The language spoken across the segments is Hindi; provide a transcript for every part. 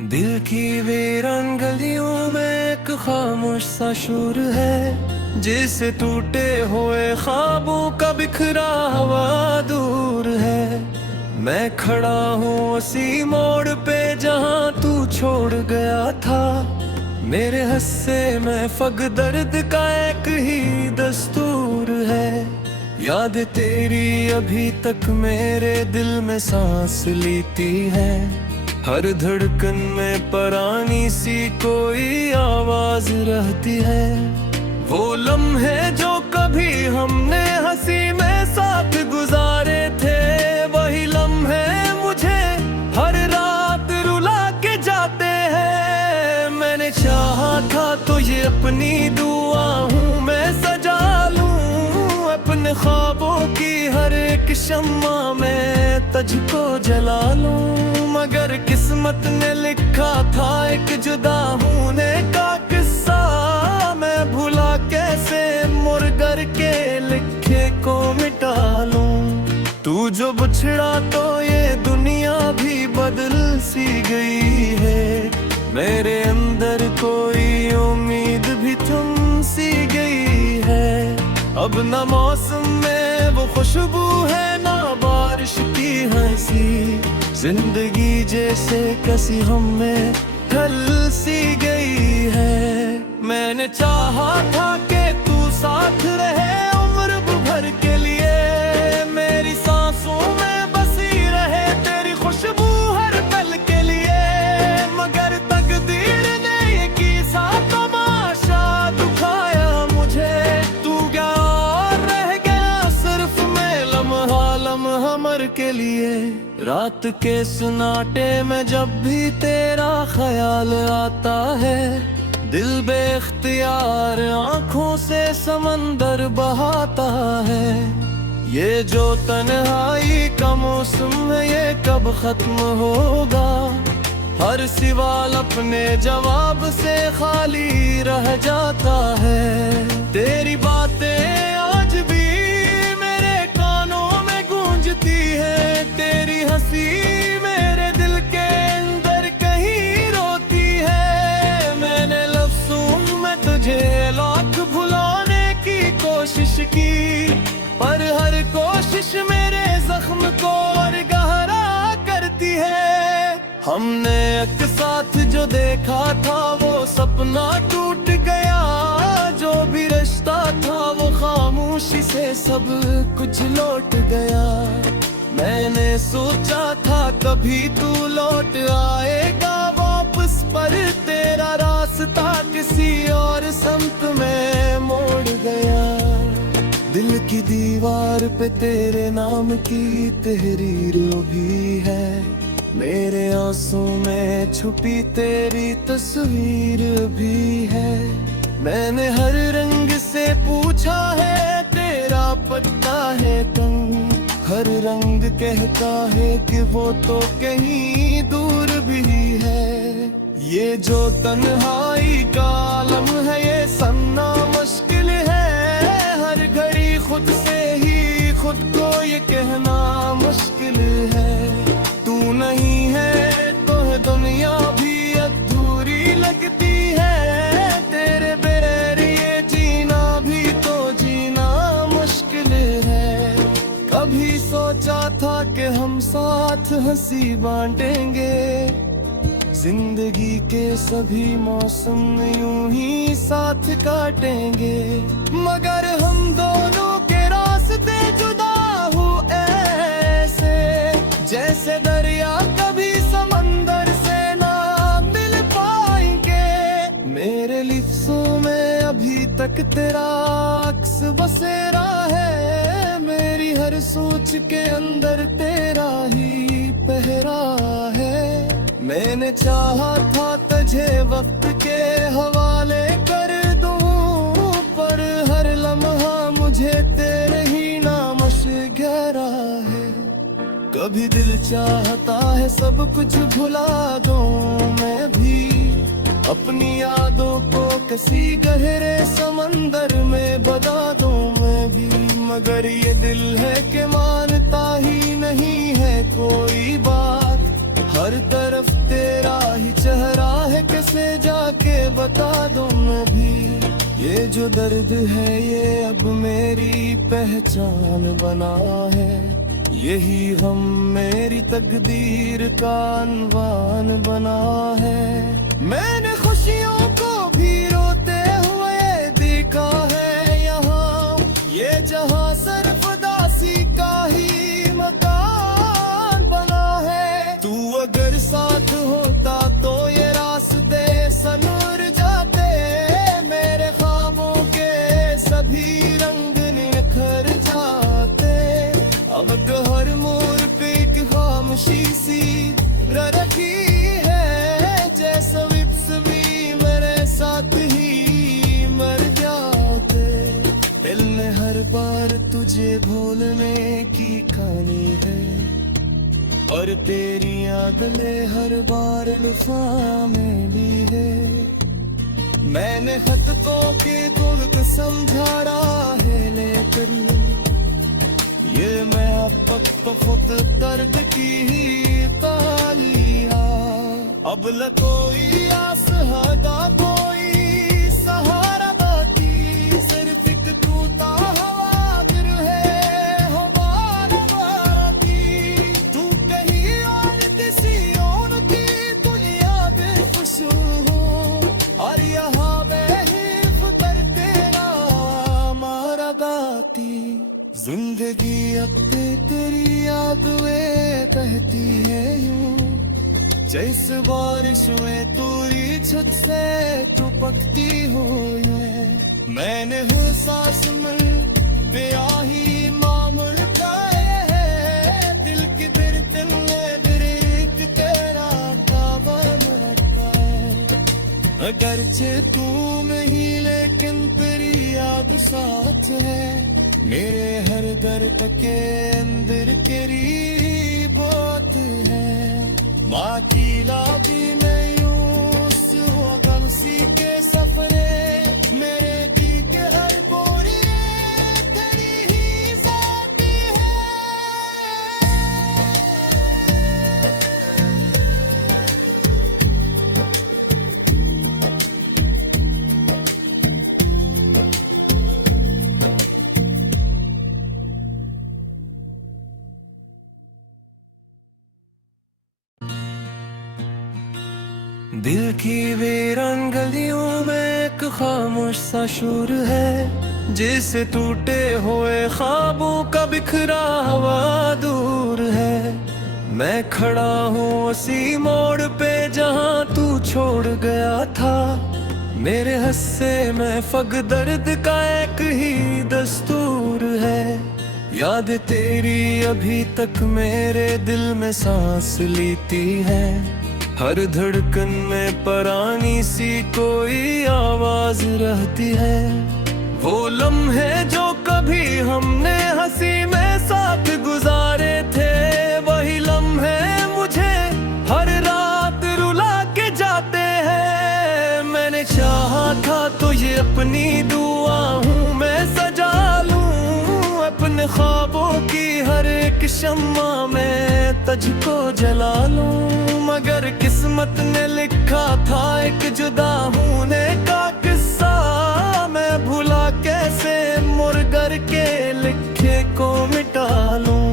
दिल की वीरान गलियों में एक खामोश सा शोर है, जिसे टूटे हुए ख्वाबों का बिखरा हुआ दूर है। मैं खड़ा हूँ उसी मोड़ पे जहाँ तू छोड़ गया था। मेरे हस्से में फग दर्द का एक ही दस्तूर है। याद तेरी अभी तक मेरे दिल में सांस लेती है। हर धड़कन में परानी सी कोई आवाज रहती है। वो लम्हे जो कभी हमने हंसी में साथ गुजारे थे, वही लम्हे मुझे हर रात रुला के जाते हैं। मैंने चाहा था तो ये अपनी दुआ हूँ मैं सजा लूं, अपने ख्वाबों की हर एक शम्मा में तुझको जला लूं। मगर किस्मत ने लिखा था एक जुदा होने का किस्सा, मैं भुला कैसे मुर्गर के लिखे को मिटा लूं। तू जो बिछड़ा तो ये दुनिया भी बदल सी गई है। मेरे अंदर कोई उम्मीद भी थम सी गई है। अब न मौसम में वो खुशबू है, ना बारिश की हंसी। जिंदगी जैसे कसी हम में ढल सी गई है। मैंने चाहा था कि तू साथ रहे उम्र भर के लिए, मेरी सांसों में बसी रहे तेरी खुशबू हर पल के लिए। मगर तकदीर ने ये किसा तमाशा दिखाया मुझे। तू गया और रह गया सिर्फ मैं लम्हा लम्हा मर के लिए। रात के सुनाटे में जब भी तेरा ख्याल आता है, दिल बेख्तियार आंखों से समंदर बहाता है। ये जो तन्हाई का मौसम है ये कब खत्म होगा। हर सवाल अपने जवाब से खाली रह जाता है। तेरी बातें आज भी मेरे कानों में गूंजती है। तेरी हंसी मेरे दिल के अंदर कहीं रोती है। मैंने लफ्ज़ों में तुझे लाख भुलाने की कोशिश की, पर हर कोशिश मेरे जख्म को और गहरा करती है। हमने एक साथ जो देखा था वो सपना टूट गया। जो भी रिश्ता था वो खामोशी से सब कुछ लौट गया। मैंने सोचा था कभी तू लौट आएगा वापस, पर तेरा रास्ता किसी और समत में मोड़ गया। दिल की दीवार पे तेरे नाम की तहरीर भी है। मेरे आंसू में छुपी तेरी तस्वीर भी है। मैंने हर रंग से पूछा है तेरा पता है तुम। हर रंग कहता है कि वो तो कहीं दूर भी है। ये जो तन्हाई का आलम है ये समना मुश्किल है। हर घड़ी खुद से ही खुद को ये कहना मुश्किल है। तू नहीं है तो है दुनिया भी अधूरी लगती है। तेरे बगैर ये जीना भी तो जीना मुश्किल है। कभी सोचा था कि हम साथ हंसी बांटेंगे, जिंदगी के सभी मौसम यूं ही साथ काटेंगे। मगर हम दोनों के रास्ते जुदा हुए ऐसे, जैसे दरिया कभी समंदर से ना मिल पाएंगे। मेरे लिप्सों में अभी तक तेरा अक्स बसेरा है। मेरी हर सोच के अंदर तेरा ही पहरा है। मैंने चाहा था तुझे वक्त के हवाले कर दूं, पर हर लम्हा मुझे तेरे ही नाम से घेरा है। कभी दिल चाहता है सब कुछ भुला दूं मैं भी, अपनी यादों को किसी गहरे समंदर में बता दूं मैं भी। मगर ये दिल है कि मानता ही नहीं है कोई बात। हर तरफ तेरा ही चेहरा जो दर्द है ये अब मेरी पहचान बना है। यही हम मेरी तकदीर का अनवान बना है। मैंने खुशियों को भी रोते हुए देखा है यहाँ, ये जहाँ सिर्फ दासी का ही मकान बना है। तू अगर साथ होता तो ये रास्ते सनूर जाते, मेरे ख्वाबों के सभी रंग निखर जाते। अब तो हर मोड़ पे एक खामोशी सी रखी है, जैसे विप्स भी मेरे साथ ही मर जाते। दिल में हर बार तुझे भूलने की कहानी है, और तेरी याद में हर बार लुफा मिली है। मैंने खतों के गुल को समझा रहा है लेकर, ये मैं अब तो खुद दर्द की ही तालिया। अब ल कोई आस हदा कोई सहारा बाकी, सिर्फ एक तू ता हवागिर है हमारी बाकी। तू कहीं और किसी और की दुनिया बेखुश हो, और यहाँ बेहिफ कर तेरा मारा गाती। जिंदगी अब तेरी याद में बहती है यूं, जैसे बारिश में तूरी छत से टपकती हो यूं। मैंने हर सांस में ब्याही मामूल खाए है, दिल की बिरतन में बिरक तेरा काबन रखा है। अगरचे तू नहीं लेकिन तेरी याद साथ है, मेरे हर दर्द के अंदर तेरी बात है। माँ की लाभी में यूं हुआ गम सी के सफरे, मेरे जी के हर बोरी तेरी ही जाती है। दिल की वीरान गलियों में एक खामोश सा शोर है, जिसे टूटे हुए ख्वाबों का बिखरा हुआ दूर है। मैं खड़ा हूँ उसी मोड़ पे जहाँ तू छोड़ गया था, मेरे हस्से में फग दर्द का एक ही दस्तूर है। याद तेरी अभी तक मेरे दिल में सांस लेती है, हर धड़कन में परानी सी कोई आवाज रहती है। वो लम्हे जो कभी हमने हंसी में साथ गुजारे थे, वही लम्हे मुझे हर रात रुला के जाते हैं। मैंने चाहा था तो ये अपनी दुआ हूँ मैं सजा लूं, अपने ख्वाबों की हर एक शम्मा में तुझको जला लूं। मगर किस्मत ने लिखा था एक जुदा होने का किस्सा, मैं भुला कैसे मुरगर के लिखे को मिटा लूं।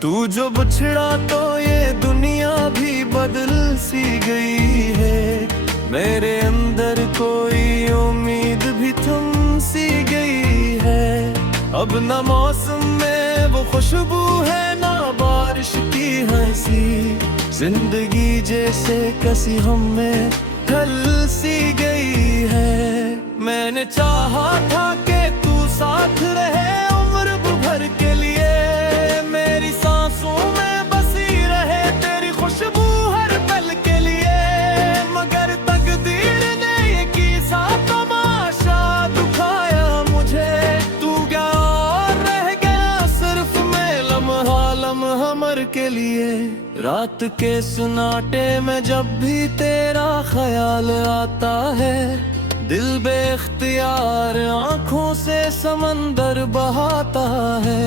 तू जो बिछड़ा तो ये दुनिया भी बदल सी गई है, मेरे अंदर कोई उम्मीद भी थम सी गई है। अब न मौसम में वो खुशबू है ना बारिश की हंसी, जिंदगी जैसे कसी हमें ढल सी गई है। मैंने चाहा था कि तू साथ रहे उम्र भर के लिए, मेरी सांसों में बसी रहे तेरी खुशबू हर पल के लिए। मगर तकदीर ने ये किसा तमाशा दिखाया मुझे, तू गया और रह गया सिर्फ मैं लम्हा लम्हा मर के लिए। रात के सुनाटे में जब भी तेरा ख्याल आता है, दिल बेख्तियार आंखों से समंदर बहाता है।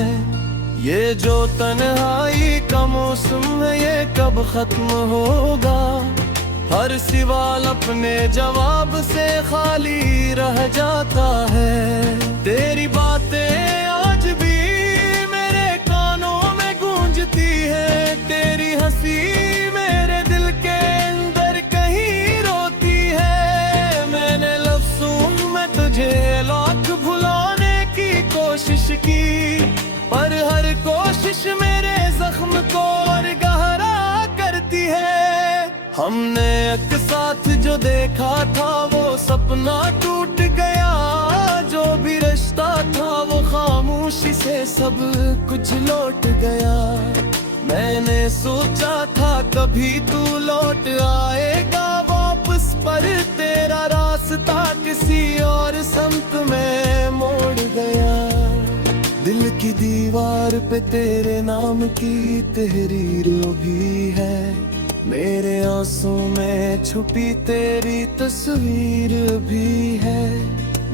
ये जो तन्हाई का मौसम है ये कब खत्म होगा, हर सवाल अपने जवाब से खाली रह जाता है। तेरी बातें आज भी मेरे कानों में गूंजती है, तेरी हंसी मेरे दिल के अंदर कहीं रोती है। मैंने लफ्ज़ों में तुझे लाख भुलाने की कोशिश की, पर हर कोशिश मेरे जख्म को और गहरा करती है। हमने एक साथ जो देखा था वो सपना टूट गया, जो भी रिश्ता था वो खामोशी से सब कुछ लौट गया। मैंने सोचा था कभी तू लौट आएगा वापस, पर तेरा रास्ता किसी और समत में मोड़ गया। दिल की दीवार पे तेरे नाम की तहरीर भी है, मेरे आंसू में छुपी तेरी तस्वीर भी है।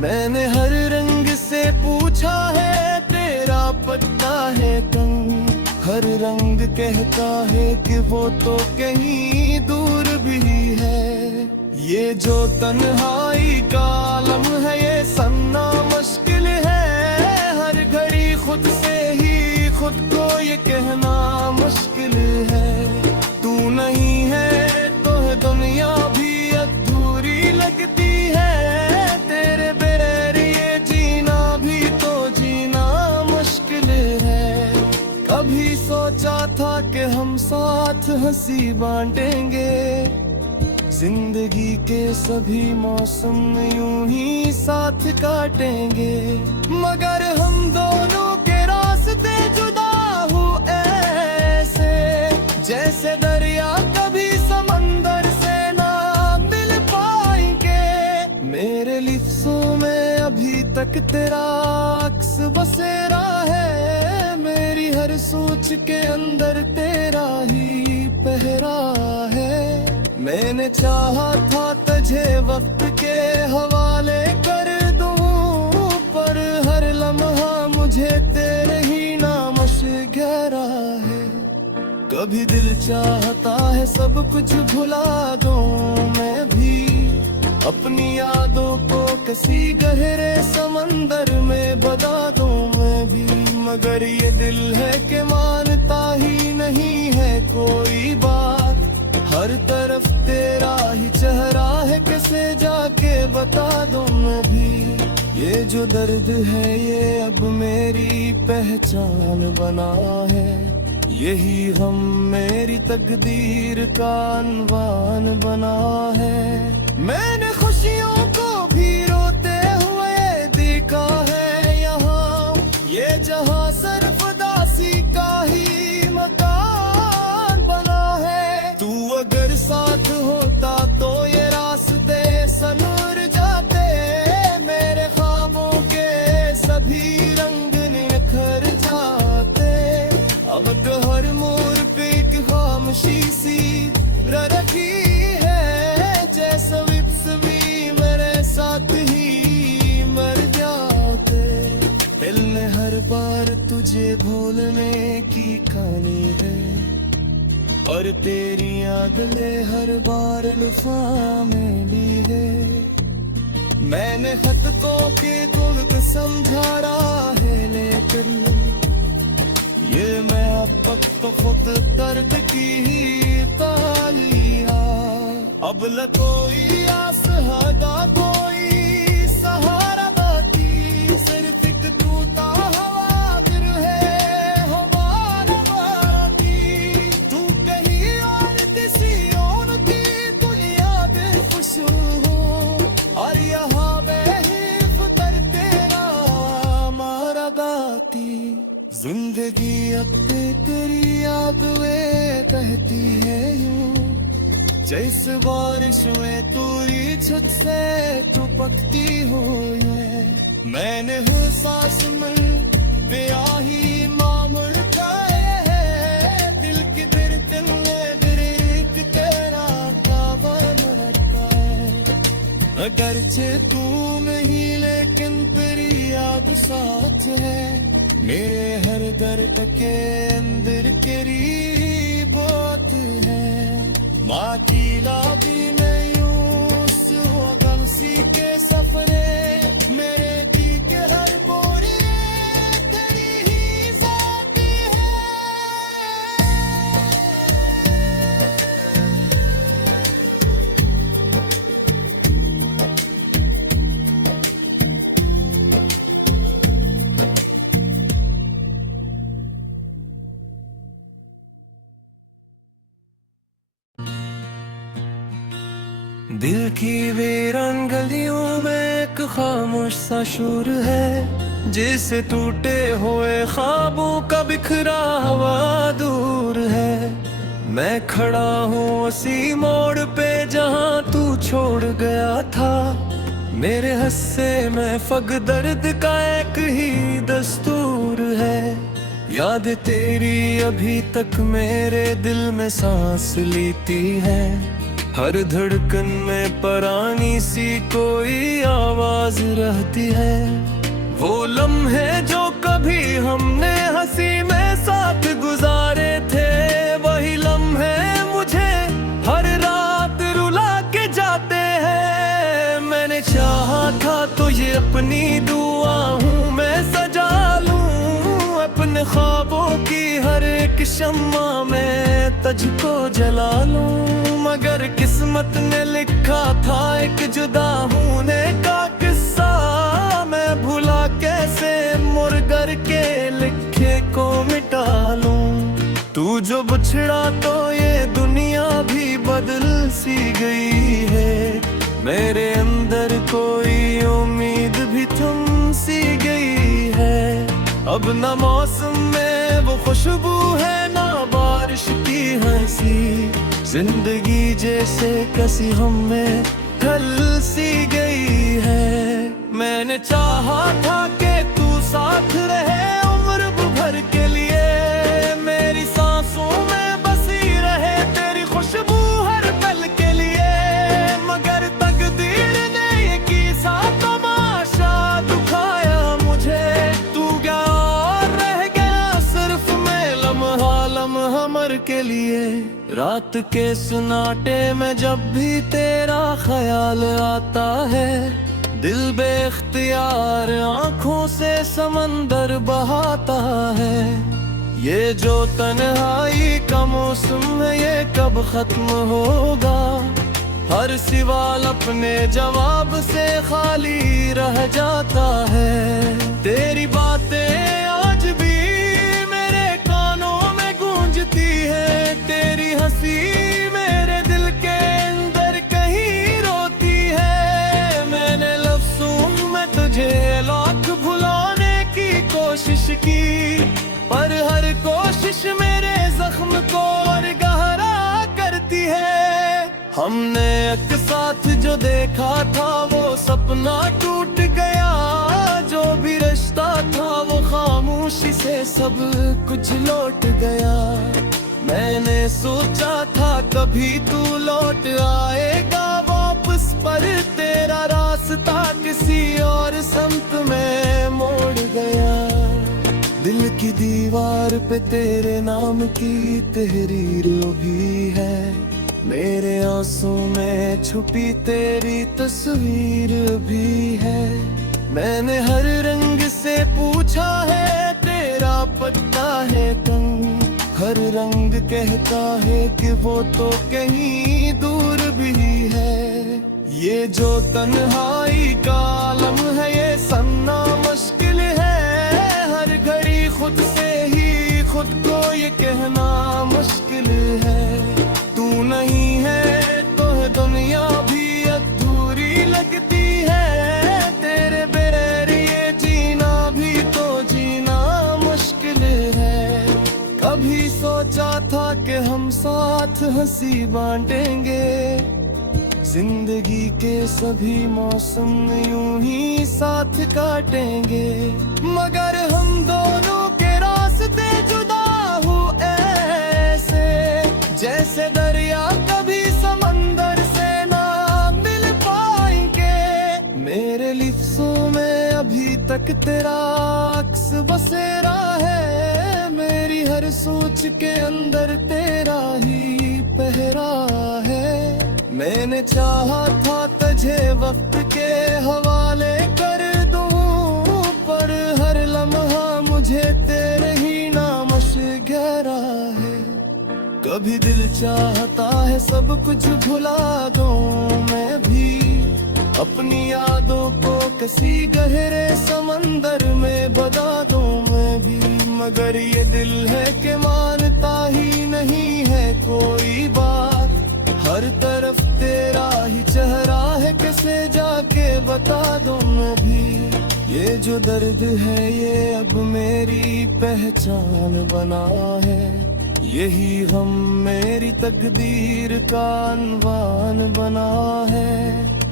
मैंने हर रंग से पूछा है तेरा पता है कौन, हर रंग कहता है कि वो तो कहीं दूर भी है। ये जो तन्हाई का आलम है ये समना मुश्किल है, हर घड़ी खुद से ही खुद को ये कहना मुश्किल है। तू नहीं है तो दुनिया भी अधूरी लगती है, तेरे बगैर ये जीना भी तो जीना मुश्किल है। कभी सोचा था कि हम साथ हंसी बांटेंगे, जिंदगी के सभी मौसम यूं ही साथ काटेंगे, मगर हम दोनों के रास्ते जुदा हुए ऐसे, जैसे दरिया कभी समंदर से ना मिल पाएंगे। मेरे लिफ्ज़ों में अभी तक तेरा अक्स बसेरा है, मेरी हर सोच के अंदर तेरा ही पहरा है। मैंने चाहा था तुझे वक्त के हवाले कर दूं, पर हर लम्हा मुझे तेरे ही नाम से घेरा है। कभी दिल चाहता है सब कुछ भुला दूं मैं भी, अपनी यादों को किसी गहरे समंदर में बता दूं मैं भी, मगर ये दिल है कि मानता ही नहीं है कोई बात। हर तरफ तेरा ही चेहरा है, कैसे जाके बता दूं मैं भी। ये जो दर्द है ये अब मेरी पहचान बना है, यही हम मेरी तकदीर का अनवान बना है। मैंने खुशियों को भी रोते हुए देखा है यहाँ, ये जहाँ सिर्फ दासी का ही मकान बना है। तू अगर साथ होता तो ये रास्ते सनूर जाते, मेरे ख्वाबों के सभी रंग निखर जाते। अब तो हर मोड़ पे एक खामोशी सी रखी है, जैसे विप्स भी मेरे साथ ही मर जाते। दिल ने हर बार तुझे भूलने की कहानी है, और तेरी याद में हर बार लुफा में भी है। मैंने खत को के गुण को समझा रहा है, लेकिन ये मैं अब तक तो खुद दर्द की ही तालिया। अब न कोई आस हदा कोई सहारा बाकी, सिर्फ एक टूटा हवा फिर है हमारा बाकी। तू कहीं और किसी और की दुनिया में खुश हो, और यहाँ बेहिफ कर तेरा हमारा बाकी। जिंदगी अब तेरी याद में बहती है यूं, जैसे बारिश में तूरी छत से टपकती हो। मैंने हर सांस में ब्याही मामूल खाए है, दिल की धड़कन में ब्रेक तेरा काबन रखा है। अगरचे तू नहीं लेकिन तेरी याद साथ है, मेरे हर दर्द के अंदर तेरी बात है। माँ की लाभी दिल की वीरान गलियों में एक खामोश सा शोर है, जिसे टूटे हुए ख्वाबों का बिखरा हुआ दूर है। मैं खड़ा हूँ उसी मोड़ पे जहाँ तू छोड़ गया था। मेरे हस्से में फग दर्द का एक ही दस्तूर है। याद तेरी अभी तक मेरे दिल में सांस लेती है। हर धड़कन में परानी सी कोई आवाज रहती है। वो लम्हे जो कभी हमने हंसी में साथ गुजारे थे, वही लम्हे मुझे हर रात रुला के जाते हैं। मैंने चाहा था तो ये अपनी दुआ हूँ मैं सजा लूं, अपने ख्वाबों की हर एक शम्मा में तुझको जला लूं। मगर किस्मत ने लिखा था एक जुदा होने का किस्सा, मैं भुला कैसे मुरगर के लिखे को मिटा लूं। तू जो बिछड़ा तो ये दुनिया भी बदल सी गई है। मेरे अंदर कोई उम्मीद भी थम सी गई है। अब न मौसम में वो खुशबू है ना बारिश की हंसी। जिंदगी जैसे कसी हम में ढल सी गई है। मैंने चाहा था कि तू साथ रहे उम्र भर के लिए, मेरी सांसों में बसी रहे तेरी खुशबू हर पल के लिए। मगर तकदीर ने ये किसा तमाशा दिखाया मुझे। तू गया और रह गया सिर्फ मैं लम्हा लम्हा मर के लिए। रात के सुनाटे में जब भी तेरा ख्याल आता है, दिल बेख्तियार आंखों से समंदर बहाता है। ये जो तन्हाई का मौसम है ये कब खत्म होगा। हर सवाल अपने जवाब से खाली रह जाता है। तेरी बातें आज भी मेरे कानों में गूंजती है। तेरी हंसी मेरे दिल के अंदर कहीं रोती है। मैंने लफ्ज़ों में तुझे लाख भुलाने की कोशिश की, पर हर कोशिश मेरे जख्म को और गहरा करती है। हमने एक साथ जो देखा था वो सपना टूट गया। जो भी रिश्ता था वो खामोशी से सब कुछ लौट गया। मैंने सोचा था कभी तू लौट आएगा वापस, पर तेरा रास्ता किसी और समत में मोड़ गया। दिल की दीवार पे तेरे नाम की तहरीर भी है। मेरे आंसू में छुपी तेरी तस्वीर भी है। मैंने हर रंग से पूछा है तेरा पता है तंग। हर रंग कहता है कि वो तो कहीं दूर भी है। ये जो तन्हाई का आलम है ये सन्ना मुश्किल है। हर घड़ी खुद से ही खुद को ये कहना मुश्किल है। तू नहीं है तो है दुनिया भी अधूरी लगती है। तेरे बगैर ये जीना भी तो जीना मुश्किल है। कभी सोचा था कि हम साथ हंसी बांटेंगे, जिंदगी के सभी मौसम यूं ही साथ काटेंगे। मगर हम दोनों के रास्ते जुदा हुए ऐसे, जैसे दरिया कभी समंदर से ना मिल पाएंगे। मेरे लिफ्ज़ों में अभी तक तेरा अक्स बसेरा है। मेरी हर सोच के अंदर तेरा ही पहरा है। मैंने चाहा था तुझे वक्त के हवाले कर दूं, पर हर लम्हा मुझे तेरे ही नाम से गहरा है। कभी दिल चाहता है सब कुछ भुला दूं मैं भी, अपनी यादों को किसी गहरे समंदर में बता दूं मैं भी। मगर ये दिल है कि मानता ही नहीं है कोई बात। हर तरफ तेरा ही चेहरा बता दूं मैं भी, ये जो दर्द है ये अब मेरी पहचान बना है। यही हम मेरी तकदीर का अनवान बना है।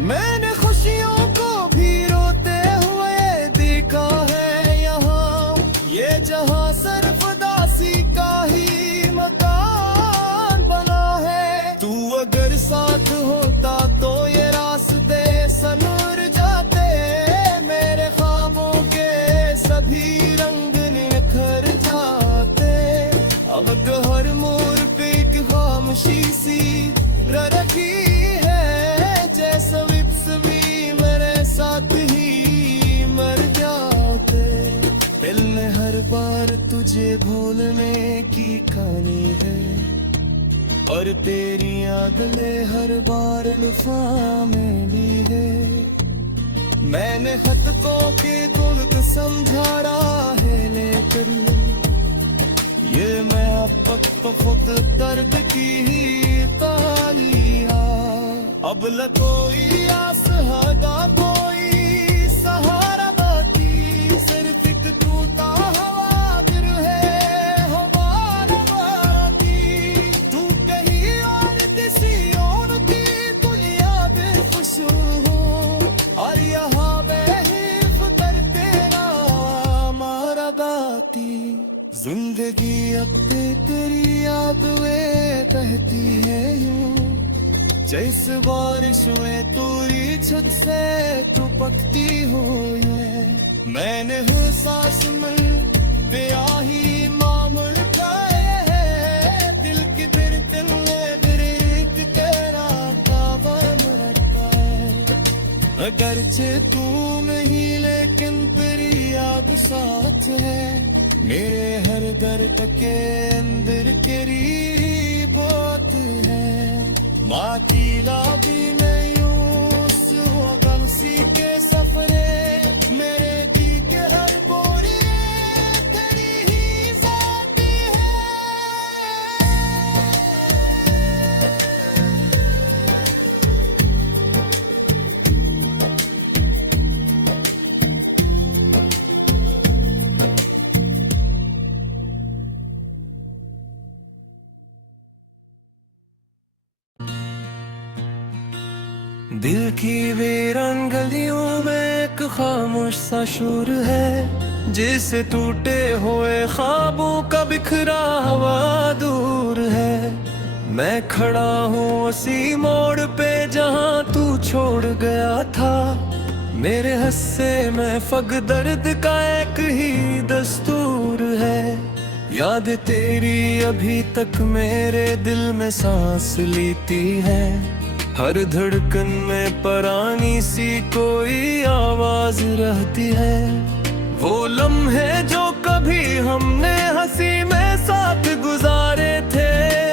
मैंने खुशियों को भी रोते हुए देखा है यहाँ, ये जहाँ सिर्फ दासी का ही मकान बना है। तू अगर साथ होता तो ये रास्ते सनूर जाते, मेरे ख्वाबों के सभी रंग निखर जाते। अब तो हर मोड़ पे एक खामोशी सी रखी है, जैसे भी मेरे साथ ही मर जाते। दिल ने हर बार तुझे भूलने की कहानी है, और तेरी याद में हर बार लुफा में भी है। मैंने हथकों के गुल्क समझा रहा है लेकर, ये मैं अब तो खुद दर्द की ही तालिया। अब ल कोई आस हदा कोई सहारा बाकी, सिर्फ एक टूटा हवा फिर है हमारा बाकी। तू कहीं और किसी और की दुनिया बेखुश हो, और यहाँ बेहिफ कर तेरा हमारा बाती। जिंदगी अब तेरी याद में बहती है यूं, जैसे बारिश में तूरी छत से तू पकती हो ये। मैंने हर सांस में ब्याही मामूल खाए है, दिल की बिरतन में बिरक तेरा काबन रखा है। अगरचे तू नहीं लेकिन तेरी याद साथ है, मेरे हर दर्द के अंदर तेरी बात है। माटीला भी मैं यूं गम सी के सफरे, मेरे जी के हर बोरी तेरी ही जाती है। दिल की वीरान गलियों में एक खामोश सा शोर है, जिसे टूटे हुए ख्वाबों का बिखरा हुआ दूर है। मैं खड़ा हूँ उसी मोड़ पे जहाँ तू छोड़ गया था, मेरे हिस्से में फग दर्द का एक ही दस्तूर है। याद तेरी अभी तक मेरे दिल में सांस लेती है, हर धड़कन में परानी सी कोई आवाज रहती है। वो लम्हे जो कभी हमने हंसी में साथ गुजारे थे,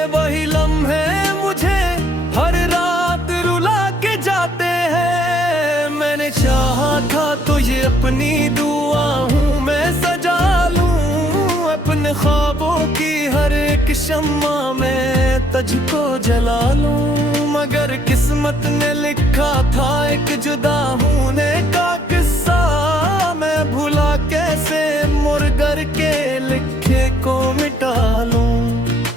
वही लम्हे मुझे हर रात रुला के जाते हैं। मैंने चाहा था तो ये अपनी दुआ हूँ मैं सजा लूं, अपने ख्वाबों की हर एक शम्मा में तुझको जला लूं। मगर किस्मत ने लिखा था एक जुदा होने का किस्सा, मैं भुला कैसे मुर्गर के लिखे को मिटा लूं।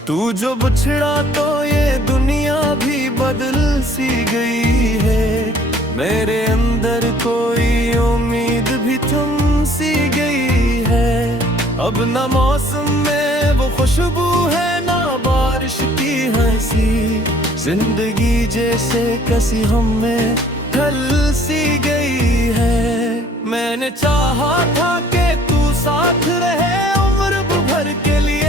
तू जो बिछड़ा तो ये दुनिया भी बदल सी गई है, मेरे अंदर कोई उम्मीद भी थम सी गई है। अब ना मौसम में वो खुशबू है ना बारिश की हंसी, जिंदगी जैसे कसी हमें ढल सी गई है। मैंने चाहा था कि तू साथ रहे उम्र भर के लिए,